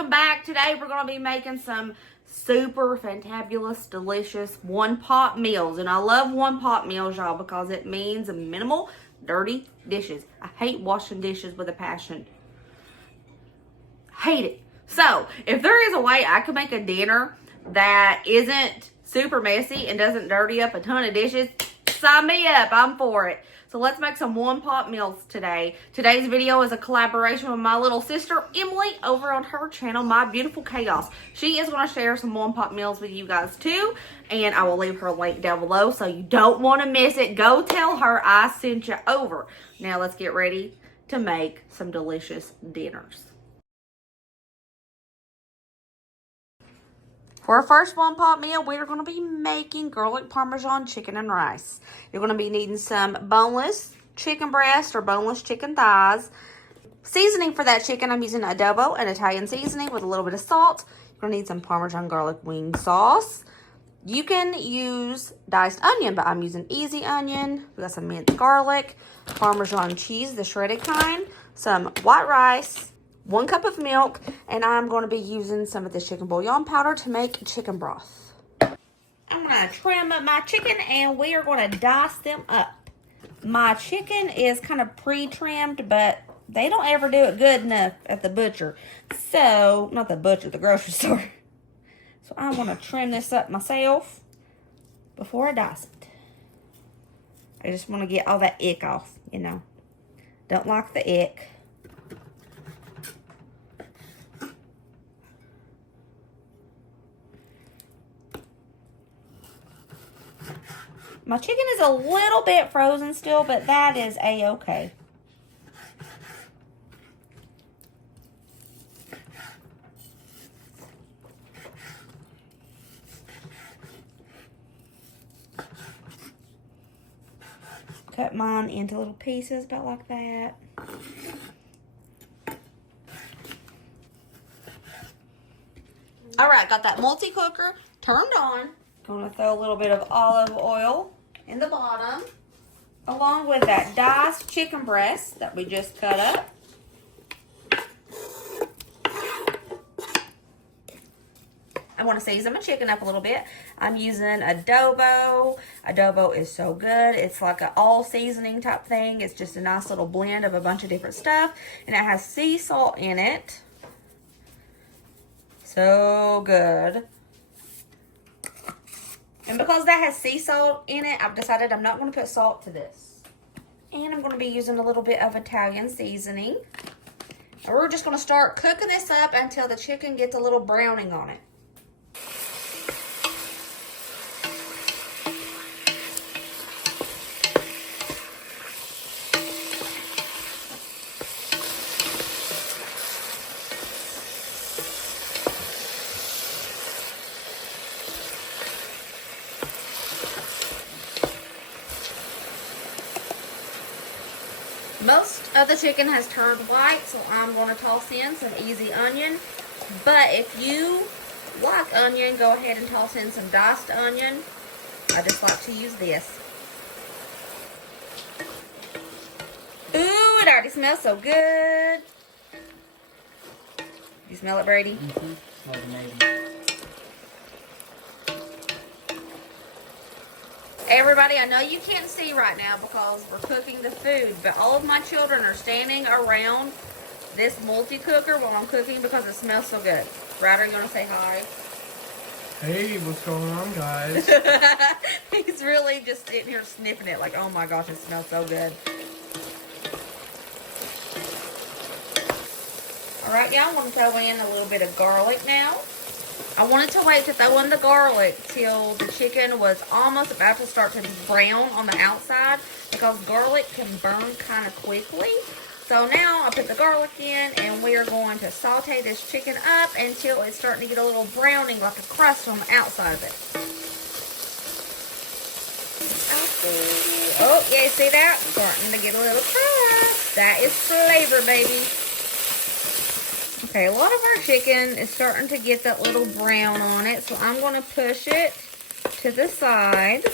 welcome back. Today we're going to be making some super fantabulous, delicious one-pot meals. And I love one-pot meals, y'all, because it means minimal dirty dishes. I hate washing dishes with a passion. Hate it. So, if there is a way I could make a dinner that isn't super messy and doesn't dirty up a ton of dishes, sign me up. I'm for it. So let's make some one-pot meals today. Today's video is a collaboration with my little sister, Emily, over on her channel, My Beautiful Chaos. She is going to share some one-pot meals with you guys too, and I will leave her link down below so you don't want to miss it. Go tell her I sent you over. Now let's get ready to make some delicious dinners. For our first one-pot meal, we are going to be making garlic parmesan chicken and rice. You're going to be needing some boneless chicken breast or boneless chicken thighs. Seasoning for that chicken, I'm using Adobo and Italian seasoning with a little bit of salt. You're going to need some Parmesan garlic wing sauce. You can use diced onion, but I'm using easy onion. We got some minced garlic, Parmesan cheese, the shredded kind, some white rice, 1 cup of milk, and I'm going to be using some of this chicken bouillon powder to make chicken broth. I'm going to trim up my chicken, and we are going to dice them up. My chicken is kind of pre-trimmed, but they don't ever do it good enough at the butcher. So, not the butcher, the grocery store. So I'm going to trim this up myself before I dice it. I just want to get all that ick off, you know. Don't like the ick. My chicken is a little bit frozen still, but that is a-okay. Cut mine into little pieces, about like that. All right, got that multi-cooker turned on. Gonna throw a little bit of olive oil in the bottom, along with that diced chicken breast that we just cut up. I want to season my chicken up a little bit. I'm using Adobo. Adobo is so good. It's like an all seasoning type thing. It's just a nice little blend of a bunch of different stuff, and it has sea salt in it. So good. And because that has sea salt in it, I've decided I'm not going to put salt to this. And I'm going to be using a little bit of Italian seasoning. And we're just going to start cooking this up until the chicken gets a little browning on it. Most of the chicken has turned white, so I'm going to toss in some easy onion. But if you like onion, go ahead and toss in some diced onion. I just like to use this. Ooh, it already smells so good. You smell it, Brady? Mm-hmm. Smells amazing. Everybody, I know you can't see right now because we're cooking the food, but all of my children are standing around this multi-cooker while I'm cooking because it smells so good. Ryder, you want to say hi? Hey, what's going on, guys? He's really just sitting here sniffing it like, oh my gosh, it smells so good. Alright, y'all, I'm going to throw in a little bit of garlic now. I wanted to wait to throw in the garlic till the chicken was almost about to start to brown on the outside because garlic can burn kind of quickly. So now I put the garlic in and we are going to saute this chicken up until it's starting to get a little browning, like a crust on the outside of it. Oh, yeah, see that? Starting to get a little crust. That is flavor, baby. Okay, a lot of our chicken is starting to get that little brown on it, so I'm going to push it to the side.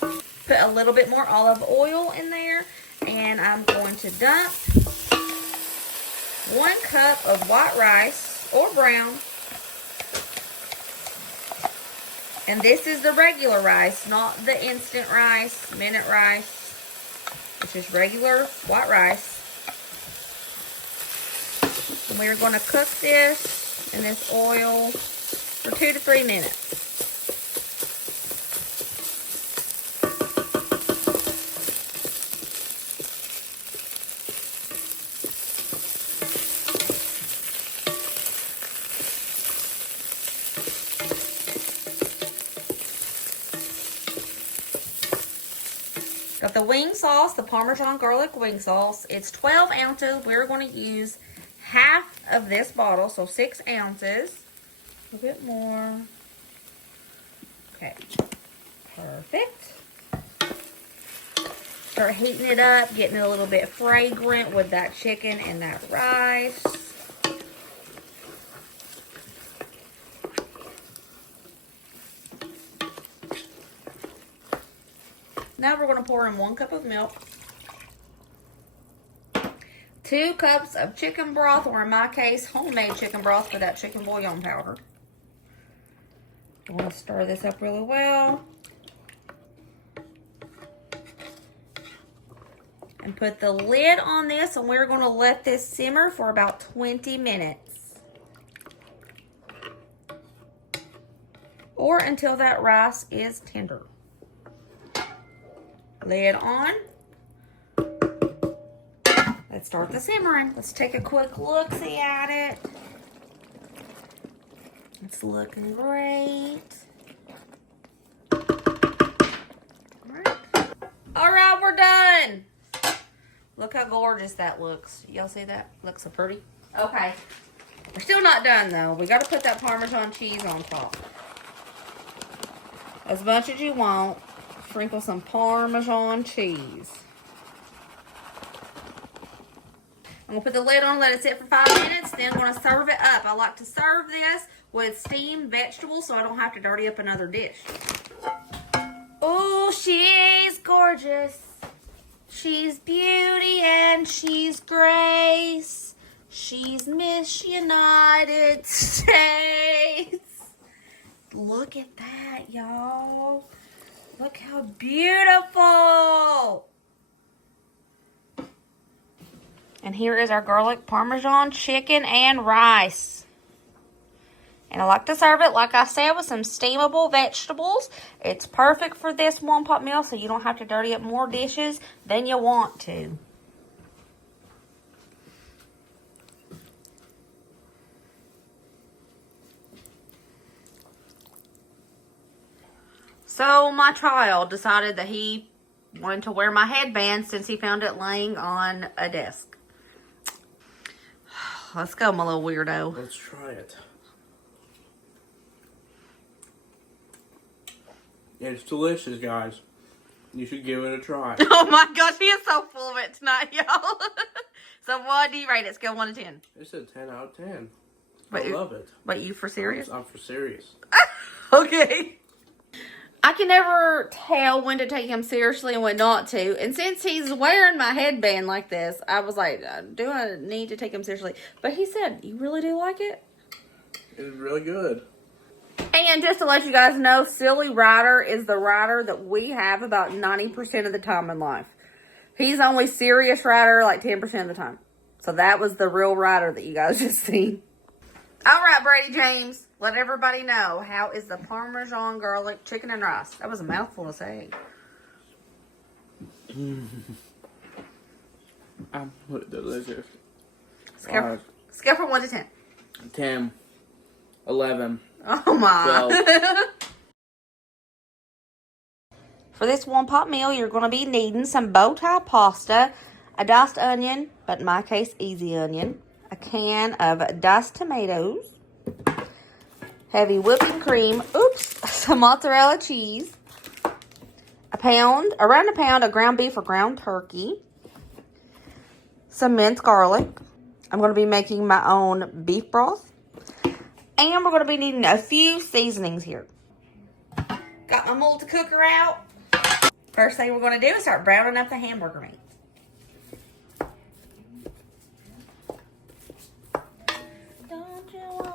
Put a little bit more olive oil in there, and I'm going to dump 1 cup of white rice or brown. And this is the regular rice, not the instant rice, minute rice. It's just regular white rice. And we're going to cook this in this oil for 2 to 3 minutes. Got the wing sauce, the Parmesan garlic wing sauce. It's 12 ounces. We're going to use half of this bottle, so 6 ounces. A bit more. Okay, perfect. Start heating it up, getting it a little bit fragrant with that chicken and that rice. Now we're going to pour in 1 cup of milk, 2 cups of chicken broth, or in my case, homemade chicken broth for that chicken bouillon powder. I want to stir this up really well. And put the lid on this, and we're going to let this simmer for about 20 minutes. Or until that rice is tender. Lid on. Let's start the simmering. Let's take a quick look-see at it. It's looking great. All right, we're done. Look how gorgeous that looks. Y'all see that? Looks so pretty. Okay. We're still not done, though. We got to put that Parmesan cheese on top. As much as you want. Sprinkle some Parmesan cheese. I'm going to put the lid on, let it sit for 5 minutes, then I'm going to serve it up. I like to serve this with steamed vegetables so I don't have to dirty up another dish. Oh, she's gorgeous. She's beauty and she's grace. She's Miss United States. Look at that, y'all. Look how beautiful. And here is our garlic Parmesan chicken and rice. And I like to serve it, like I said, with some steamable vegetables. It's perfect for this one-pot meal, so you don't have to dirty up more dishes than you want to. So my child decided that he wanted to wear my headband since he found it laying on a desk. Let's go, my little weirdo. Let's try it. It's delicious, guys. You should give it a try. Oh my gosh, he is so full of it tonight, y'all. So what do you rate it? Scale 1 to 10. It's a 10 out of 10. But I love it. But you for serious? I'm for serious. Okay. I can never tell when to take him seriously and when not to. And since he's wearing my headband like this, I was like, do I need to take him seriously? But he said, you really do like it? It's really good. And just to let you guys know, Silly Ryder is the Ryder that we have about 90% of the time in life. He's only serious Ryder like 10% of the time. So that was the real Ryder that you guys just seen. All right, Brady James, let everybody know, how is the Parmesan garlic chicken and rice? That was a mouthful to say. Absolutely delicious. Scale from 1 to 10. 10. 11. Oh my. For this one-pot meal, you're going to be needing some bow tie pasta, a diced onion, but in my case, easy onion, a can of diced tomatoes, heavy whipping cream, some mozzarella cheese, around a pound of ground beef or ground turkey, some minced garlic. I'm going to be making my own beef broth. And we're going to be needing a few seasonings here. Got my multi-cooker out. First thing we're going to do is start browning up the hamburger meat. Don't you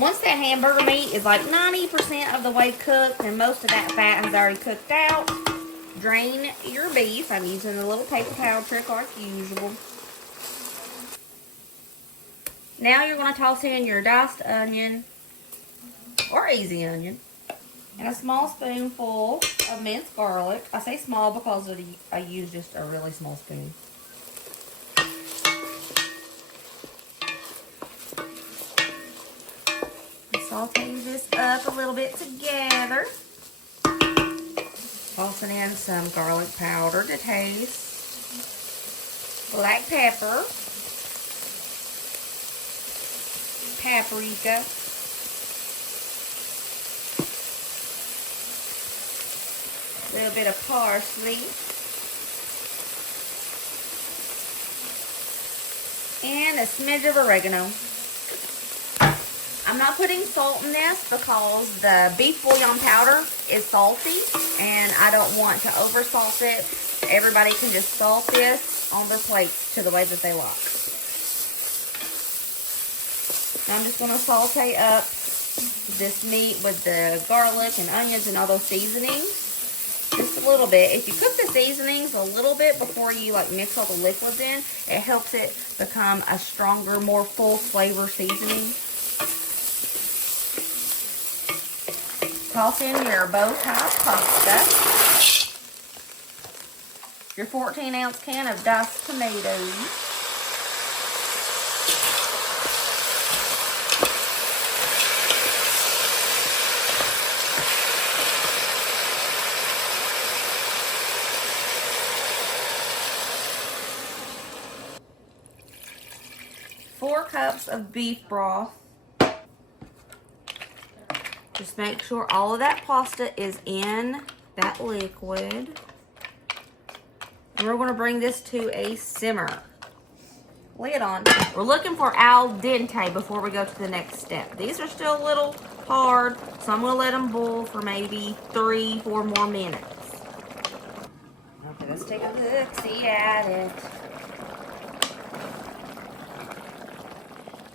Once that hamburger meat is like 90% of the way cooked and most of that fat has already cooked out, drain your beef. I'm using a little paper towel trick like usual. Now you're going to toss in your diced onion or easy onion and a small spoonful of minced garlic. I say small because I use just a really small spoon. Sauteing this up a little bit together. Tossing in some garlic powder to taste. Black pepper. Paprika. A little bit of parsley. And a smidge of oregano. I'm not putting salt in this because the beef bouillon powder is salty and I don't want to over salt it. Everybody can just salt this on their plates to the way that they like. Now I'm just going to saute up this meat with the garlic and onions and all those seasonings. Just a little bit. If you cook the seasonings a little bit before you like mix all the liquids in, it helps it become a stronger, more full flavor seasoning. Toss in your bow tie pasta, your 14-ounce can of diced tomatoes, four cups of beef broth. Just make sure all of that pasta is in that liquid. And we're going to bring this to a simmer. Lid on. We're looking for al dente before we go to the next step. These are still a little hard, so I'm going to let them boil for maybe 3-4 more minutes. Okay, let's take a look-see at it.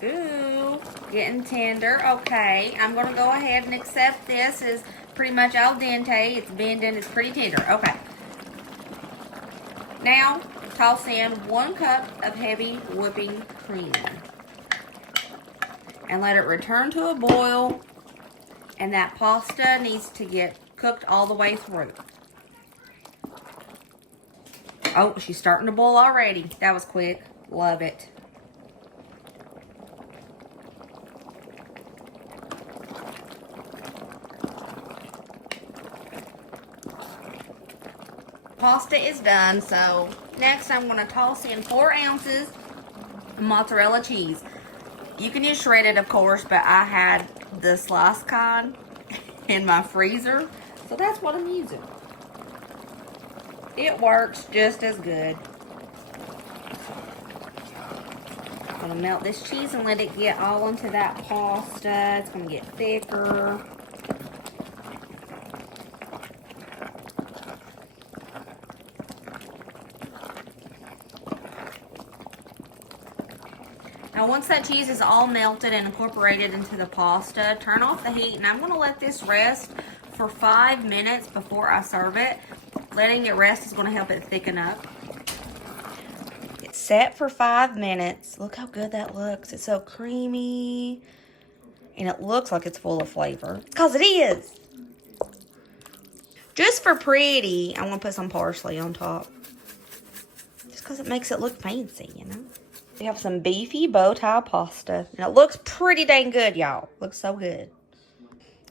Ooh, getting tender. Okay, I'm going to go ahead and accept this as pretty much al dente. It's bending, it's pretty tender. Okay. Now, toss in 1 cup of heavy whipping cream. And let it return to a boil. And that pasta needs to get cooked all the way through. Oh, she's starting to boil already. That was quick. Love it. Pasta is done, so next I'm going to toss in 4 ounces of mozzarella cheese. You can use shredded, of course, but I had the sliced kind in my freezer, so that's what I'm using. It works just as good. I'm going to melt this cheese and let it get all into that pasta. It's going to get thicker. Now once that cheese is all melted and incorporated into the pasta, turn off the heat and I'm going to let this rest for 5 minutes before I serve it. Letting it rest is going to help it thicken up. It's set for 5 minutes. Look how good that looks. It's so creamy and it looks like it's full of flavor. It's because it is. Just for pretty, I'm going to put some parsley on top. Just because it makes it look fancy, you know. We have some beefy bow tie pasta. And it looks pretty dang good, y'all. Looks so good.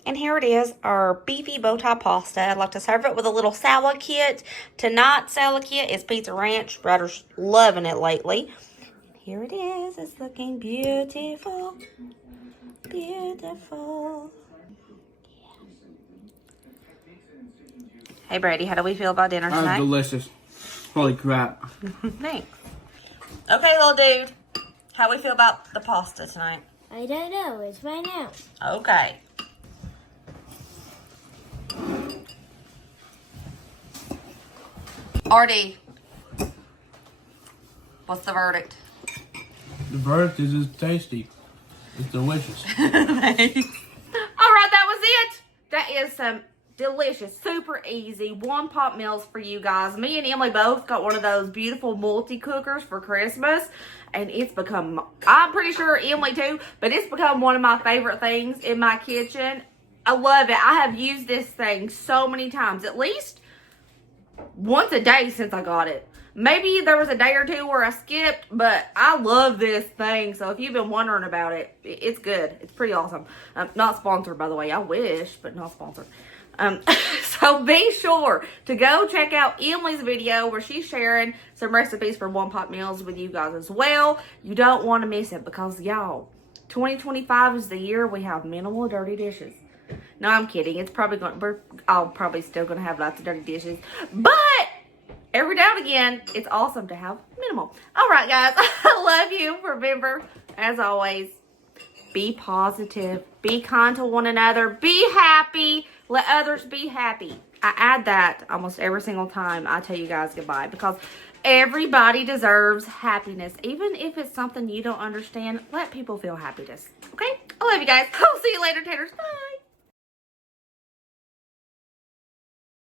And here it is, our beefy bow tie pasta. I'd like to serve it with a little salad kit. Tonight's salad kit is pizza ranch. Ryder's loving it lately. Here it is. It's looking beautiful. Beautiful. Yeah. Hey, Brady, how do we feel about dinner tonight? That was delicious. Holy crap. Thanks. Okay, little dude. How we feel about the pasta tonight? I don't know. It's right now. Okay. RD. What's the verdict? The verdict is it's tasty. It's delicious. Thanks. All right, that was it. That is some delicious, super easy one-pot meals for you guys. Me and Emily both got one of those beautiful multi-cookers for Christmas, and it's become, I'm pretty sure Emily too, but it's become one of my favorite things in my kitchen. I love it. I have used this thing so many times, at least once a day since I got it. Maybe there was a day or two where I skipped, but I love this thing. So if you've been wondering about it, it's good. It's pretty awesome. Not sponsored, by the way. I wish, but not sponsored. So be sure to go check out Emily's video where she's sharing some recipes for one-pot meals with you guys as well. You don't want to miss it because, y'all, 2025 is the year we have minimal dirty dishes. No, I'm kidding. It's probably I'll probably still going to have lots of dirty dishes. But every now and again, it's awesome to have minimal. All right, guys. I love you. Remember, as always, be positive. Be kind to one another. Be happy. Let others be happy. I add that almost every single time I tell you guys goodbye because everybody deserves happiness. Even if it's something you don't understand, let people feel happiness. Okay? I love you guys. I'll see you later, taters. Bye.